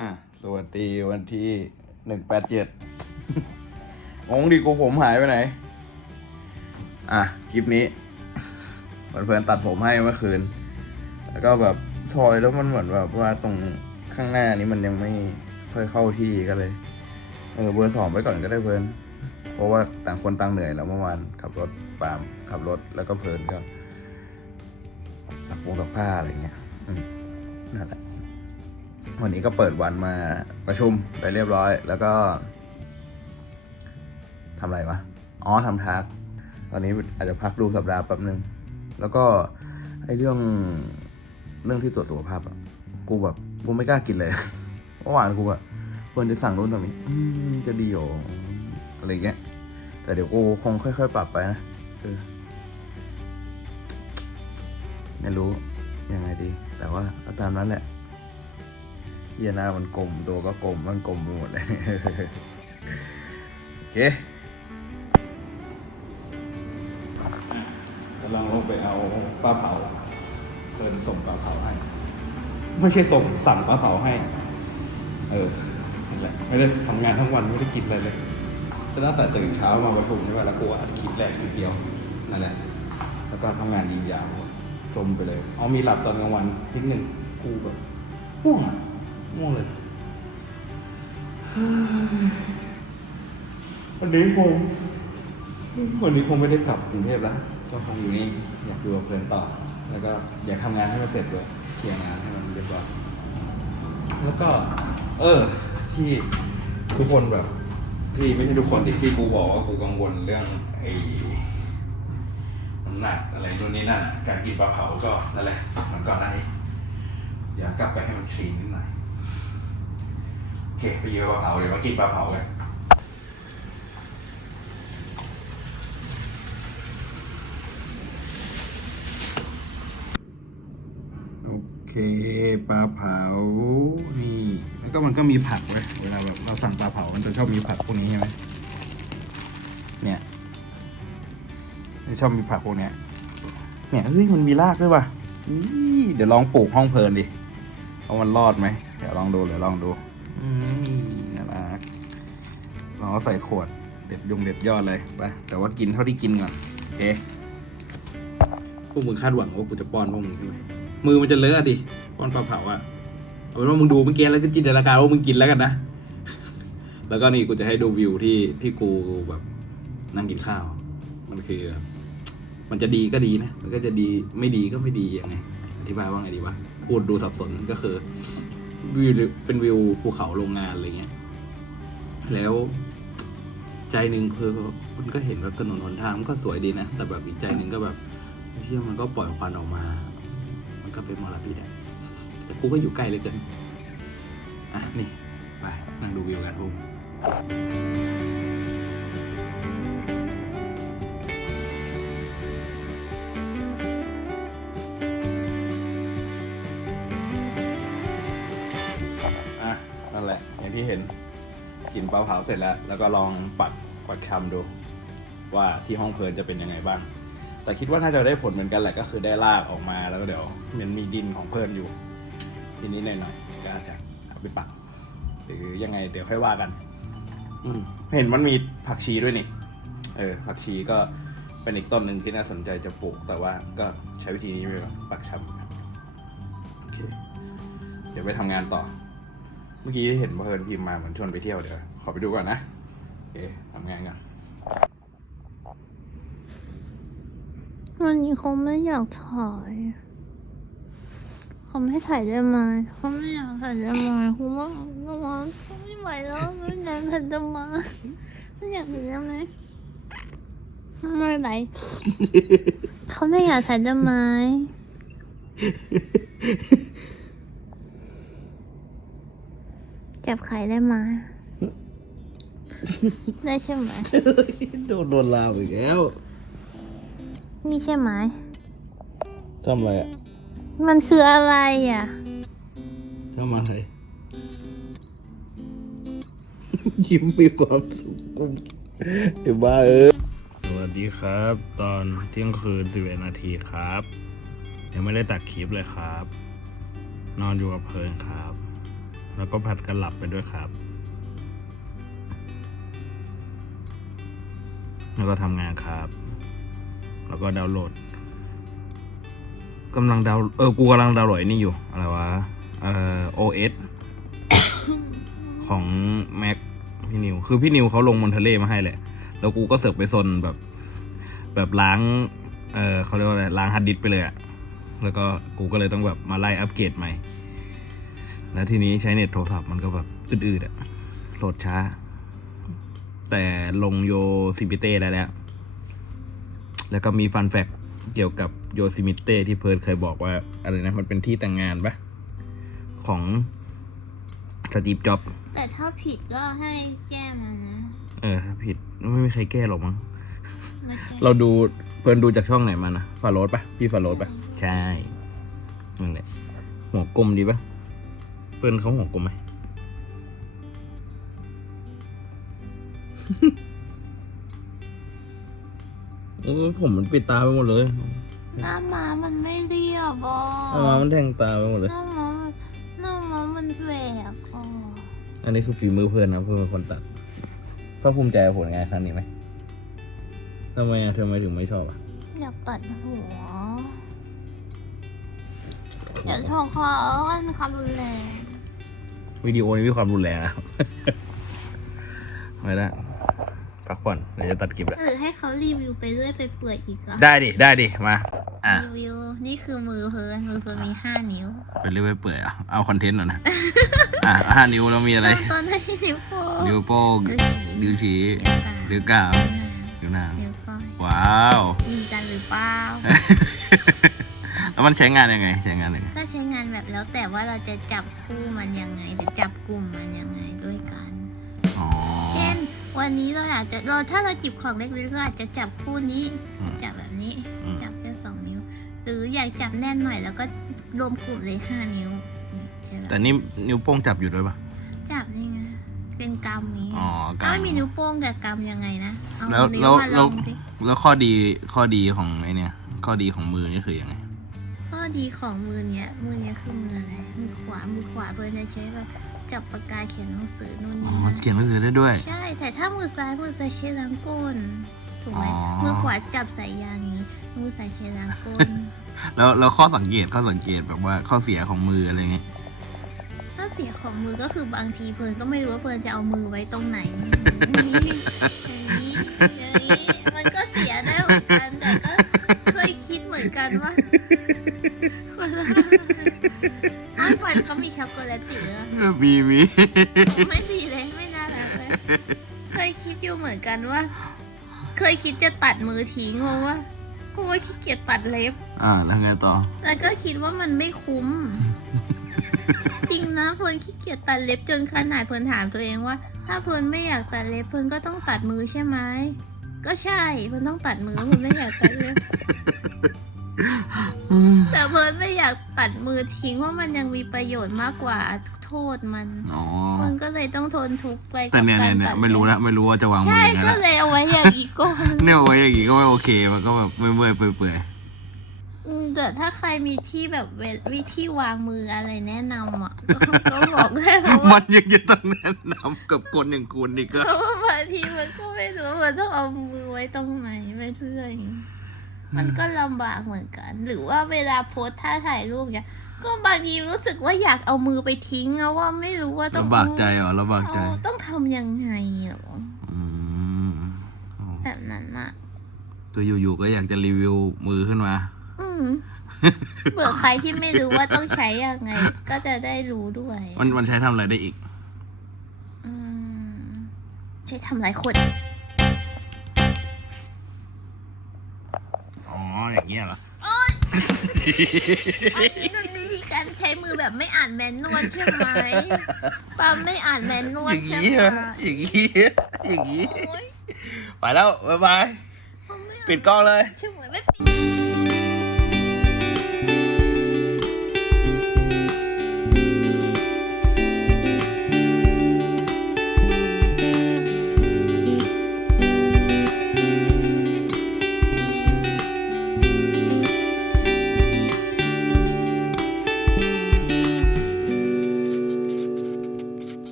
อะ สวัสดีวันที่หนึ่งแปดเจ็ดงงดิกูผมหายไปไหน อะ คลิปนี้เพื่อนๆตัดผมให้เมื่อคืน แล้วก็แบบซอยแล้วมันเหมือนแบบว่าตรงข้างหน้านี้มันยังไม่ค่อยเข้าที่ก็เลย เออเบอร์สองไปก่อนก็ได้เพื่อนเพราะว่าต่างคนต่างเหนื่อยแล้วเมื่อวานขับรถปาล์มขับรถแล้วก็เพลินก็สักโปงสักผ้าอะไรเงี้ย อืมนั่นแหละ วันนี้ก็เปิดวันมาประชุมไปเรียบร้อย แล้วก็ทำอะไรวะ อ๋อทำทักตอนนี้อาจจะพักดูสัปดาห์แป๊บนึง แล้วก็ไอ้เรื่องเรื่องที่ตรวจสุขภาพอะกูแบบกูไม่กล้ากินเลยเมื่อวานกูอะเพื่อนจะสั่งนู้นสั่งนี้อืมจะดีเหรออะไรเงี้ย แต่เดี๋ยวกูคงค่อยๆ ปรับไปนะเออไม่รู้ยังไงดี แต่ว่าก็ตามนั้นแหละ เยหน้ามันกลมตัวก็กลมมันกลมไปหมดเลยโอเคกำลังลงไปเอาปลาเผาเดินส่งปลาเผาให้ ไม่ใช่ส่งสั่งปลาเผาให้ เออนั่นแหละไม่ได้ทำงานทั้งวันไม่ได้กินอะไรเลยก็ตั้งแต่ตื่นเช้ามาประชุมใช่ไหมแล้วกูอัดคลิปแรกคลิปเดียวนั่นแหละ แล้วก็ทำงานดียาวจมไปเลย เอามีหลับตอนกลางวันนิดนึงกูแบบง่วง ง่วงเลยวันนี้คงวันนี้คงไม่ได้กลับกรุงเทพแล้ว ก็คงอยู่นี่อยากดูเพลินต่อ แล้วก็อยากทำงานให้มันเสร็จด้วยเคลียร์งานให้มันเรียบร้อยแล้วก็ เออ ที่ทุกคนแบบ ที่ไม่ใช่ทุกคนที่ที่กูบอกว่ากูกังวลเรื่องไอ้น้ำหนักอะไรนู่นนี่นั่นอะการกินปลาเผาก็นั่นแหละมันก่อนหน้านี้อยากกลับไปให้มันคลีนนิดหน่อย โอเคไปเยอะปลาเผาเดี๋ยวมากินปลาเผากันโอเคปลาเผานี่ แล้วก็มันก็มีผักเว้ยเวลาแบบเราสั่งปลาเผามันจะชอบมีผักพวกนี้ใช่ไหมเนี่ยมันชอบมีผักพวกเนี้ยเนี่ยเฮ้ยมันมีรากด้วยว่ะเดี๋ยวลองปลูกห้องเพลินดิว่ามันรอดไหมเดี๋ยวลองดูเดี๋ยวลองดู น่ารักลองเอาใส่ขวดเด็ดยงเด็ดยอดเลยไปแต่ว่ากินเท่าที่กินก่อนโอเคพวกมึงคาดหวังว่ากูจะป้อนพวกมึงใช่ไหมมือมันจะเลอะอะดิป้อนปลาเผาอะเอาเป็นว่ามึงดูเมื่อกี้แล้วก็จินตนาการว่ามึงกินแล้วกันนะ แล้วก็นี่กูจะให้ดูวิวที่ที่กูแบบนั่งกินข้าว มันคือ มันจะดีก็ดีนะ มันก็จะดีไม่ดีก็ไม่ดียังไงอธิบายว่าไงดีวะพูดดูสับสนก็คือ วิวเป็นวิวภูเขาโรงงานอะไรเงี้ย แล้วใจหนึ่งคือคุณก็เห็นแบบถนนหนทางมันก็สวยดีนะ แต่แบบอีกใจหนึ่งก็แบบเที่ยมันก็ปล่อยควันออกมา มันก็เป็นมลพิษอะแต่กูก็อยู่ใกล้เลยเกิน อะ นี่ ไป นั่งดูวิวกันพวก อย่างที่เห็นกินปลาเผาเสร็จแล้ว แล้วก็ลองปักปักคำดู ว่าที่ห้องเพลินจะเป็นยังไงบ้าง แต่คิดว่าน่าจะได้ผลเหมือนกันแหละก็คือได้ลากออกมาแล้วก็เดี๋ยวมันมีดินของเพลินอยู่ทีนี้หน่อยๆก็อาจจะเอาไปปัก หรือยังไงเดี๋ยวค่อยว่ากัน อืมเห็นมันมีผักชีด้วยนี่ เออ ผักชีก็เป็นอีกต้นหนึ่งที่น่าสนใจจะปลูก แต่ว่าก็ใช้วิธีนี้ไปปักชำโอเค เดี๋ยวไปทำงานต่อ เมื่อกี้เห็นเพลินพิมพ์มาเหมือนชวนไปเที่ยวเดี๋ยว ขอไปดูก่อนนะ โอเคทำงานกันวันนี้เขาไม่อยากถ่ายเขาไม่ถ่ายได้ไหมเขาไม่อยากถ่ายได้ไหมเขาว่าเขาว่าเขาไม่ไหวแล้วไม่อยากถ่ายได้ไหมไม่อยากถ่ายได้ไหมไม่ไหวเขาไม่อยากถ่ายได้ไหม จับไข่ได้ไหมได้ใช่ไหม โดนโดนลาวอีกแล้วนี่ใช่ไหมทำอะไรอะมันคืออะไรอะทำอะไร ยิ้มมีความสุขกุมเดี๋ยวบ้าเออสวัสดีครับ ตอนเที่ยงคืนสิบเอ็ดนาทีครับ ยังไม่ได้ตัดคลิปเลยครับ นอนอยู่กับเพลินครับ แล้วก็ผัดกันหลับไปด้วยครับ แล้วก็ทำงานครับ แล้วก็ดาวน์โหลดกำลังดาวเออ กูกำลังดาวน์โหลดนี่อยู่ อะไรวะ เอ่อ OS ของ Mac พี่นิว คือพี่นิวเขาลงมอนเทเลมาให้แหละ แล้วกูก็เสิร์ฟไปซนแบบ แบบล้าง เออเขาเรียกว่าอะไร ล้างฮาร์ดดิสก์ไปเลยอะแล้วก็กูก็เลยต้องแบบมาไล่อัปเกรดใหม่ แล้วทีนี้ใช้เน็ตโทรศัพท์มันก็แบบอืดๆอะโหลดช้า แต่ลงโยซิมิเต้ได้แล้ว แล้วก็มีฟันแฟกเกี่ยวกับโยซิมิเต้ที่เพิร์ดเคยบอกว่าอะไรนะ มันเป็นที่แต่งงานปะของสตีฟจ็อบส์แต่ถ้าผิดก็ให้แก้มันนะ เออถ้าผิดไม่มีใครแก้หรอกมั้งไม่แก้เราดูเพิ่นดูจากช่องไหนมานะฟาโรสปะพี่ฟาโรสปะใช่นั่นแหละหัวกลมดีปะ เพิ่นเขาหัวกลมไหมเออผมมันปิดตาไปหมดเลย หน้าม้ามันไม่เรียบอะเอามามันแทงตาไปหมดเลยหน้าม้ามันหน้าม้ามันแหวกอะอันนี้คือฝีมือเพื่อนนะเพื่อนเป็นคนตัดภาคภูมิใจกับผลงานครั้งนี้ไหมทำไมอะทำไมถึงไม่ชอบอะอยากตัดหัวเดี๋ยวทองคอกันคำรุนแรง วิดีโอนี้มีความรุนแรงนะครับไม่ได้พักผ่อนเดี๋ยวจะตัดคลิปแล้วหรือให้เขารีวิวไปเรื่อยไปเปื่อยอีกอะได้ดิได้ดิมาอะรีวิวนี่คือมือเพิร์นมือเพิร์นมีห้านิ้วไปเรื่อยๆเปื่อยอะเอาคอนเทนต์หน่อยนะอะห้านิ้วแล้วมีอะไรเริ่มต้นให้นิ้วโป้งนิ้วโป้งนิ้วชี้นิ้วชี้นิ้วกลางนิ้วกลางนิ้นิ้วนางวก้อยว้าวมีกันหรือเปล่าแล้วมันใช้งานยังไง ใช้งานยังไงก็ใช้งาน แบบแล้วแต่ว่าเราจะจับคู่มันยังไงหรือจับกลุ่มมันยังไงด้วยกัน อ๋อ เช่น วันนี้เราอาจจะเราถ้าเราจิบของเล็กๆก็อาจจะจับคู่นี้อืมจับแบบนี้ อืม จับแค่สองนิ้ว หรืออยากจับแน่นหน่อย แล้วก็รวมกลุ่มเลยห้านิ้วนี่ใช่ไหมแต่นี่นิ้วโป้งจับอยู่ด้วยปะจับนี่ไงเป็นกำนี้อ๋อถ้าไม่กำมีนิ้วโป้งกับกำยังไงนะเอาแล้วนิ้แล้ววมาลแล้วองดิแล้วข้อดีข้อดีของไอเนี่ย ข้อดีของมือนี่คือยังไงข้อ ดีของมือเนี้ย มือเนี้ยคือมืออะไร มือขวา มือขวาเพื่อนจะใช้แบบจับปากกาเขียนหนังสือนู่นอ๋อนี่นั่นเขียนหนังสือได้ด้วย ใช่ แต่ถ้ามือซ้ายมือจะใช้ล้างก้นถูกไหมอ๋อ มือขวาจับสายยางอย่างนี้ มือซ้ายใช้ล้างก้น แล้วแล้วข้อสังเกตข้อสังเกตแบบว่าข้อเสียของมืออะไรเงี้ยถ้าเสียของมือก็คือบางทีเพลินก็ไม่รู้ว่าเพลินจะเอามือไว้ตรงไหนอย่างนี้อย่างนี้อย่างนี้มันก็เสียได้เหมือนกันแต่ก็เคยคิดเหมือนกันว่า มีมีไม่ดีเลยไม่น่ารักเลยเคยคิดอยู่เหมือนกันว่า เคยคิดจะตัดมือทิ้งเพราะว่าเพราะว่าขี้เกียจตัดเล็บ อ่าแล้วไงต่อ แล้วก็คิดว่ามันไม่คุ้ม จริงนะเพิร์นขี้เกียจตัดเล็บจนขนาดเพิร์นถามตัวเองว่า ถ้าเพิร์นไม่อยากตัดเล็บเพิร์นก็ต้องตัดมือใช่ไหมก็ใช่เพิร์นต้องตัดมือเพิร์นไม่อยากตัดเล็บ แต่เพิร์นไม่อยากตัดมือทิ้งเพราะมันยังมีประโยชน์มากกว่าโทษมันอ๋อเพิร์นก็เลยต้องทนทุกข์ไปแต่กับเนี่ยกาเนี่ยรเนี่ยตัดไม่รู้เล็นะบไม่รู้ว่าจะวางมือใช่ยังไงก็ละเลยเอาไว้อย่างนี้ก่อนเนี่ยเอาไว้อย่างงี้ก็ไม่โอเคมันก็แบบเมื่อยๆเปื่อยอืมแต่ถ้าใครมีที่แบบเววิธีวางมืออะไรแนะนำอะ ก็บอกได้เพราะๆว่ามันยังจะต้องแนะนำกับคนอย่างคุณนี่ก็ เพราะว่าบางทีมันก็ไม่รู้ว่ามันต้องเอามือไว้ตรงไหนไปเรื่อย มันก็ลำบากเหมือนกัน หรือว่าเวลาโพสท่าถ่ายรูปเนี่ย ก็บางทีรู้สึกว่าอยากเอามือไปทิ้งอะว่าไม่รู้ว่าต้องลำบากใจเหรอลำบากใจ เอาต้องทำยังไงเหรออืมโอ้แบบนั้นอะตัวอยู่ๆก็อยากจะรีวิวมือขึ้นมา อืมเบื่อใครที่ไม่รู้ว่าต้องใช้ยังไง ก็จะได้รู้ด้วย มันมันใช้ทำอะไรได้อีก อืมใช้ทำหลายคน อ๋ออย่างเงี้ยเหรออันนี้เป็นวิธีการใช้มือแบบไม่อ่านแมนนวลใช่ไหมปาไม่อ่านแมนนวลอย่างใช่งี้ไหมเหรออย่างงี้อย่างงี้โอ๊ยไปแล้วบ๊ายบายปาไม่อ่านปิดกล้องเลย ใช่ไหมไม่